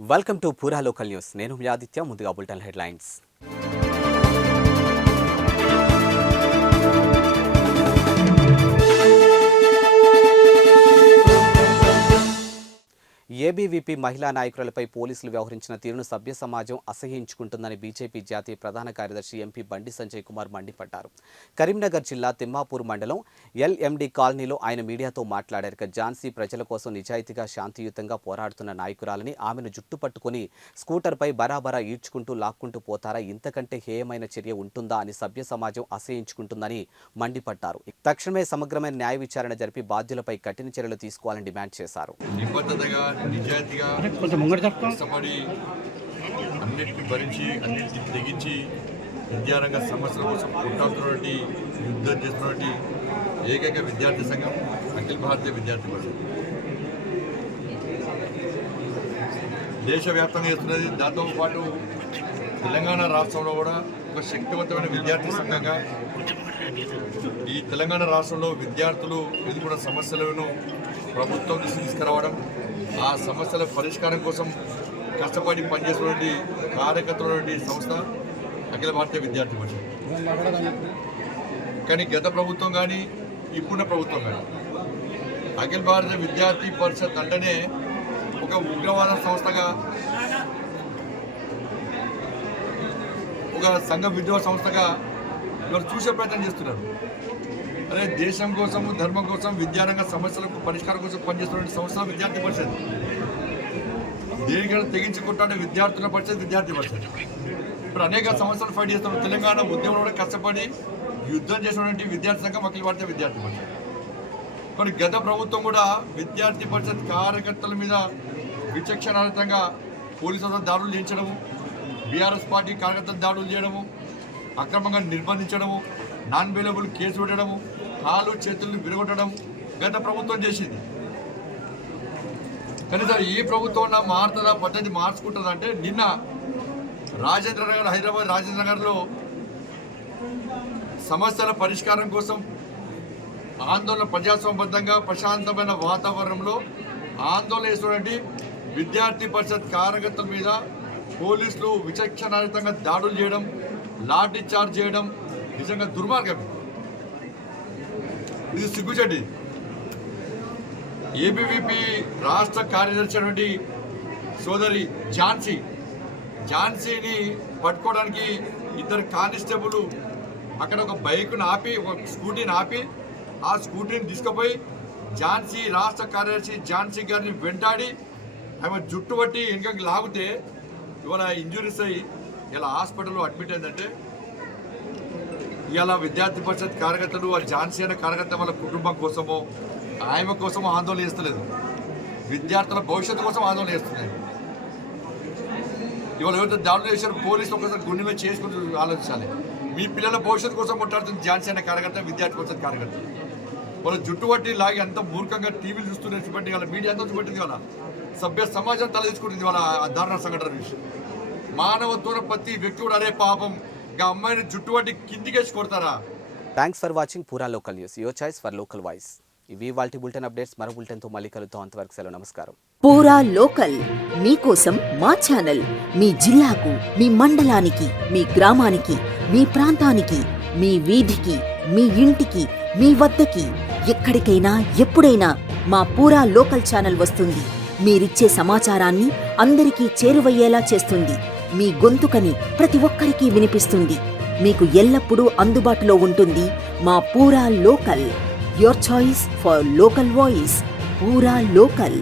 Welcome to పూరా local news. నేను మీ ఆదిత్య. ముందుగా బులెటిన్ హెడ్లైన్స్. ఏబీవీపీ మహిళా నాయకులపై పోలీసులు వ్యవహరించిన తీరును సభ్య సమాజం అసహ్యించుకుంటుందని బీజేపీ జాతీయ ప్రధాన కార్యదర్శి ఎంపీ బండి సంజయ్ కుమార్ మండిపడ్డారు. కరీంనగర్ జిల్లా తిమ్మాపూర్ మండలం ఎల్ఎండి కాలనీలో ఆయన మీడియాతో మాట్లాడారు. ఝాన్సీ ప్రజల కోసం నిజాయితీగా శాంతియుతంగా పోరాడుతున్న నాయకురాలని ఆమెను జుట్టు పట్టుకుని స్కూటర్పై బరాబరా ఈడ్చుకుంటూ లాక్కుంటూ పోతారా? ఇంతకంటే హేయమైన చర్య ఉంటుందా అని సభ్య సమాజం అసహ్యించుకుంటుందని మండిపడ్డారు. తక్షణమే సమగ్రమైన న్యాయ విచారణ జరిపి బాధ్యులపై కఠిన చర్యలు తీసుకోవాలని డిమాండ్ చేశారు. నిజాయితీగా కష్టపడి అన్నిటిని భరించి అన్నిటిని తెగించి విద్యారంగ సమస్యల కోసం కొట్టాడుతున్నటువంటి యుద్ధం చేస్తున్నటువంటి ఏకైక విద్యార్థి సంఘం అఖిల భారతీయ విద్యార్థి పరిషత్ దేశవ్యాప్తంగా చేస్తున్నది. దాంతో పాటు తెలంగాణ రాష్ట్రంలో కూడా ఒక శక్తివంతమైన విద్యార్థి సంఘంగా ఈ తెలంగాణ రాష్ట్రంలో విద్యార్థులు ఎదుర్కొన్న సమస్యలను ప్రభుత్వం దృష్టి తీసుకురావడం, ఆ సమస్యల పరిష్కారం కోసం కష్టపడి పనిచేస్తున్నటువంటి కార్యకర్తలైనటువంటి సంస్థ అఖిల భారతీయ విద్యార్థి పరిషత్. కానీ గత ప్రభుత్వం కానీ ఇప్పుడున్న ప్రభుత్వం కానీ అఖిల భారతీయ విద్యార్థి పరిషత్ అంటేనే ఒక ఉగ్రవాద సంస్థగా, ఒక సంఘ విద్రోహ సంస్థగా ఇవాళ చూసే ప్రయత్నం చేస్తున్నారు. అదే దేశం కోసము, ధర్మం కోసం, విద్యారంగ సమస్యలకు పరిష్కారం కోసం పనిచేస్తున్న సంస్థ విద్యార్థి పరిషత్. దేనికైనా తెగించి కొట్టాడే విద్యార్థుల పరిషత్ విద్యార్థి పరిషత్. ఇప్పుడు అనేక సమస్యలు ఫైట్ చేస్తున్నారు. తెలంగాణ ఉద్యమంలో కూడా కష్టపడి యుద్ధం చేసినటువంటి విద్యార్థి సంఘం అఖిల భారతీయ విద్యార్థి పరిషత్. కానీ గత ప్రభుత్వం కూడా విద్యార్థి పరిషత్ కార్యకర్తల మీద విచక్షణారహితంగా పోలీసులతో దాడులు చేయించడము, బీఆర్ఎస్ పార్టీ కార్యకర్తలు దాడులు చేయడము, అక్రమంగా నిర్బంధించడము, నాన్ అవైలబుల్ కేసు పెట్టడము, కాలు చేతులను విరగొట్టడం గత ప్రభుత్వం చేసింది. కనీసం ఈ ప్రభుత్వం మారుతుందా, పద్ధతి మార్చుకుంటుందా అంటే నిన్న రాజేంద్రనగర్, హైదరాబాద్ రాజేంద్రనగర్లో సమస్యల పరిష్కారం కోసం ఆందోళన ప్రజాస్వామ్యబద్ధంగా ప్రశాంతమైన వాతావరణంలో ఆందోళన చేస్తున్నటువంటి విద్యార్థి పరిషత్ కార్యకర్తల మీద పోలీసులు విచక్షణారహితంగా దాడులు చేయడం, లాఠీ చార్జ్ చేయడం నిజంగా దుర్మార్గం. ఇది సిగ్గుచెడ్డి. ఏబీవీపీ రాష్ట్ర కార్యదర్శి అయినటువంటి సోదరి ఝాన్సీని పట్టుకోవడానికి ఇద్దరు కానిస్టేబుల్ అక్కడ ఒక బైక్ను ఆపి, ఒక స్కూటీని ఆపి, ఆ స్కూటీని తీసుకుపోయి ఝాన్సీ రాష్ట్ర కార్యదర్శి ఝాన్సీ గారిని వెంటాడి ఆమె జుట్టు పట్టి వెనుకకి లాగితే ఇవాళ ఇంజురీస్ అయ్యి ఇలా హాస్పిటల్లో అడ్మిట్ అయిందంటే ఇవాళ విద్యార్థి పరిషత్ కార్యకర్తలు ఆ ఝాన్సీ అనే కార్యకర్త వాళ్ళ కుటుంబం కోసమో ఆమె కోసమో ఆందోళన చేస్తలేదు, విద్యార్థుల భవిష్యత్తు కోసం ఆందోళన చేస్తున్నాయి. ఇవాళ ఎవరైతే దాడులు చేశారు పోలీసులు ఒకసారి గుండె మీద చేసుకుని ఆలోచించాలి. మీ పిల్లల భవిష్యత్తు కోసం కొట్టాడుతుంది ఝాన్సీ అనే కార్యకర్త, విద్యార్థి పరిషత్ కార్యకర్త. వాళ్ళు జుట్టు పట్టి లాగి అంత మూర్ఖంగా టీవీలు చూస్తున్నట్టు బట్టి వాళ్ళ మీడియా అంతా చూపెట్టింది. వాళ్ళ సభ్య సమాజం తలదించుకుంటుంది వాళ్ళ దారుణ సంఘటన విషయం. మానవత్వం ప్రతి వ్యక్తి కూడా అరే పాపం అమ్మాయిని జుట్టు పట్టి కిందికేసి కొడతారా? థ్యాంక్స్ ఫర్ వాచింగ్ పూరా local news, your choice for local voice. ఇవి వాల్టి బులెటిన్ అప్డేట్స్. మరో బులెటిన్తో మళ్ళీ కలుద్దాం. అంతవరకు సెలవు, నమస్కారం. పూరా లోకల్ మీకోసం మా ఛానల్. మీ జిల్లాకు, మీ మండలానికి, మీ గ్రామానికి, మీ ప్రాంతానికి, మీ వీధికి, మీ ఇంటికి, మీ వద్దకి, ఎక్కడికైనా ఎప్పుడైనా మా పూరా లోకల్ ఛానల్ వస్తుంది. మీరిచ్చే సమాచారాన్ని అందరికీ చేరువయ్యేలా చేస్తుంది. మీ గొంతుకని ప్రతి ఒక్కరికి వినిపిస్తుంది. మీకు ఎల్లప్పుడూ అందుబాటులో ఉంటుంది మా పూరా local. Your choice for local voice. పూరా లోకల్.